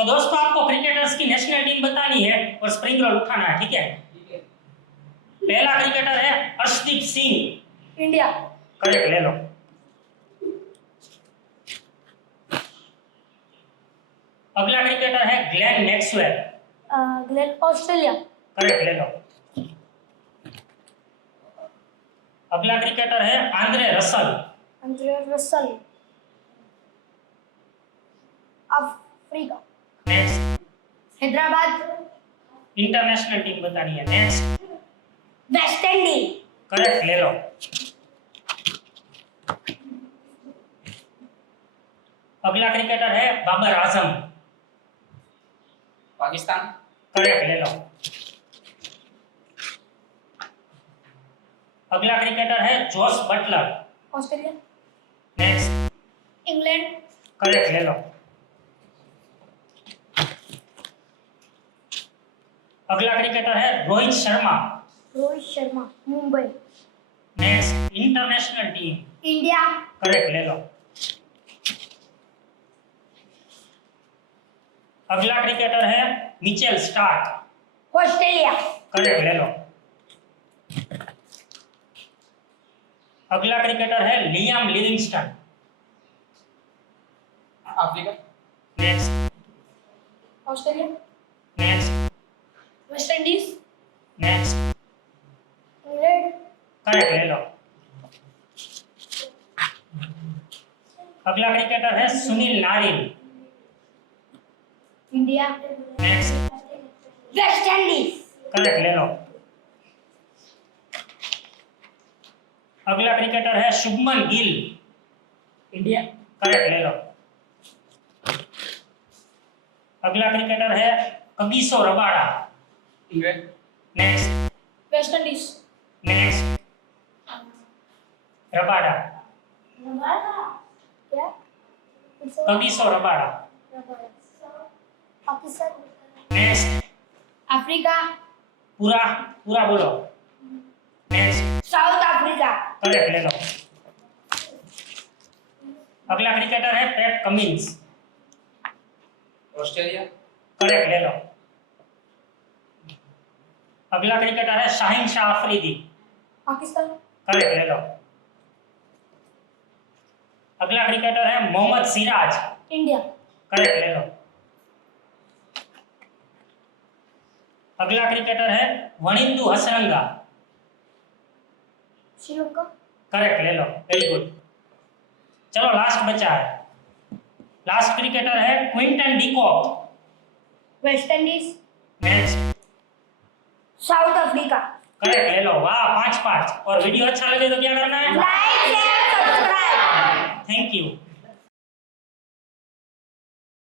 तो दोस्तों आपको क्रिकेटर्स की नेशनल टीम बतानी है और स्प्रिंग रोल उठाना है, ठीक है। पहला क्रिकेटर है अर्शदीप सिंह, इंडिया। करेक्ट, ले लो। अगला क्रिकेटर है Glenn Maxwell, Glenn, Australia. Correct, ले लो। अगला क्रिकेटर है Andre Russell, Andre Russell, Africa. Next. Hyderabad. International team बतानी है, नेक्स्ट। वेस्ट इंडीज, करेक्ट, ले लो। अगला क्रिकेटर है बाबर आजम, पाकिस्तान। करेक्ट, ले लो। अगला क्रिकेटर है Jos Buttler, Australia. Next. England. Correct, ले लो। अगला क्रिकेटर है Rohit Sharma, Rohit Sharma, Mumbai. Next. International team, India. Correct, ले लो। अगला क्रिकेटर है मिचेल स्टार्क, ऑस्ट्रेलिया। करेक्ट, ले लो। अगला क्रिकेटर है Liam Livingstone, Africa. Next. Australia. Next. West Indies. Next. England. Correct, ले लो। अगला क्रिकेटर है Sunil Narin, India. Next. West Indies. Correct, ले लो। अगला क्रिकेटर है शुभमन गिल, इंडिया। करेक्ट, ले लो। अगला क्रिकेटर है Kagiso Rabada, England. Next. West Indies. Next. Rabada, क्या? Kagiso Rabada, Pakistan. Next. Africa. पूरा पूरा बोलो, नेक्स्ट। South Africa. करेक्ट, ले लो। अगला क्रिकेटर है पैट कमिंस, ऑस्ट्रेलिया। करेक्ट, ले लो। अगला क्रिकेटर है शाहीन शाह अफरीदी, पाकिस्तान। करेक्ट, ले लो। अगला क्रिकेटर है मोहम्मद सिराज, इंडिया। करेक्ट, ले लो। अगला क्रिकेटर है वनिंदु हसरंगा, श्रीलंका। करेक्ट, ले लो, वेरी गुड। चलो लास्ट बचा है, लास्ट क्रिकेटर है Quinton de Kock, waste Indies. Next. South Africa. Correct, ले लो। वाह, 5-5। और वीडियो अच्छा लगे तो क्या करना है? Like share subscribe. Thank you.